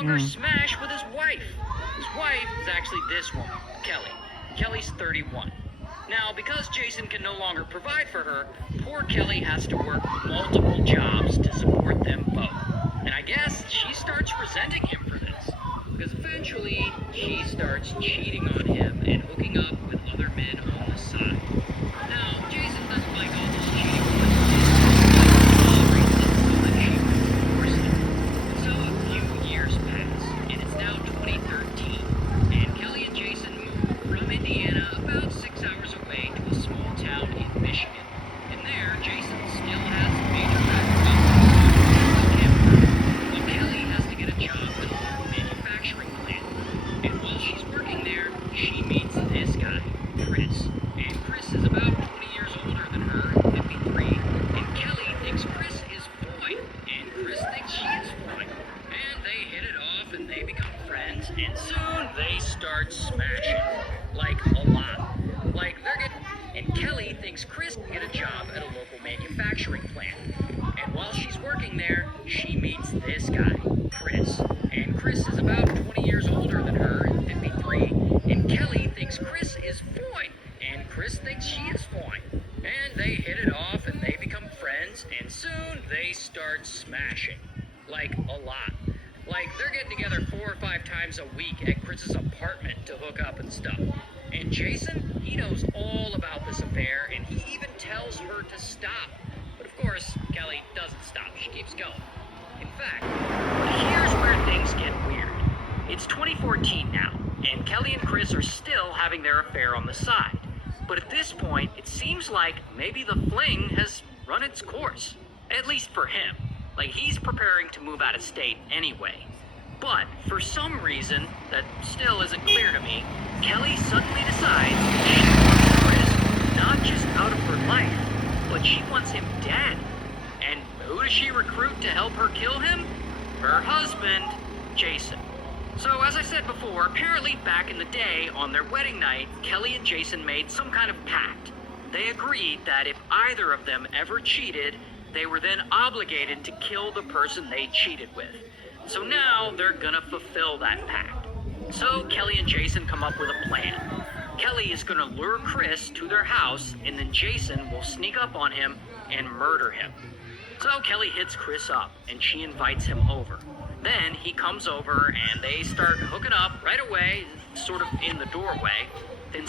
longer smash with his wife. His wife is actually this woman, Kelly. Kelly's 31. Now, because Jason can no longer provide for her, poor Kelly has to work multiple jobs to support them both. And I guess she starts resenting him for this, because eventually she starts cheating on him and hooking up with other men on the side. Now, Jason doesn't like all this cheating so that she would divorce him. So a few years pass, and it's now 2013, and Kelly and Jason move from Indiana about 6 hours away to a small town in Michigan. And there, Jason still has major background. Well, Kelly has to get a job at a local manufacturing plant. And while she's working there, she meets this guy, Chris. And Chris is about 20 years older than her, 53. And Kelly thinks Chris is fine. And Chris thinks she is fine. And they hit it off and they become friends. And soon they start smashing. Like a lot. Like they're getting... And Kelly thinks Chris can get a job at a local manufacturing plant. And while she's working there, she meets this guy, Chris. And Chris is about 20 years older than her, 53. And Kelly thinks Chris is fine. And Chris thinks she is fine. And they hit it off and they become friends. And soon they start smashing. Like a lot. Like they're getting together 4 or 5 times a week at Chris's apartment to hook up and stuff. And Jason, he knows all about this affair, and he even tells her to stop. But of course, Kelly doesn't stop. She keeps going. In fact, here's where things get weird. It's 2014 now, and Kelly and Chris are still having their affair on the side. But at this point, it seems like maybe the fling has run its course. At least for him. Like, he's preparing to move out of state anyway. But, for some reason that still isn't clear to me, Kelly suddenly decides she wants Chris not just out of her life, but she wants him dead. And who does she recruit to help her kill him? Her husband, Jason. So, as I said before, apparently back in the day, on their wedding night, Kelly and Jason made some kind of pact. They agreed that if either of them ever cheated, they were then obligated to kill the person they cheated with. So now they're gonna fulfill that pact. So Kelly and Jason come up with a plan. Kelly is gonna lure Chris to their house, and then Jason will sneak up on him and murder him. So Kelly hits Chris up, and she invites him over. Then he comes over, and they start hooking up right away, sort of in the doorway. Then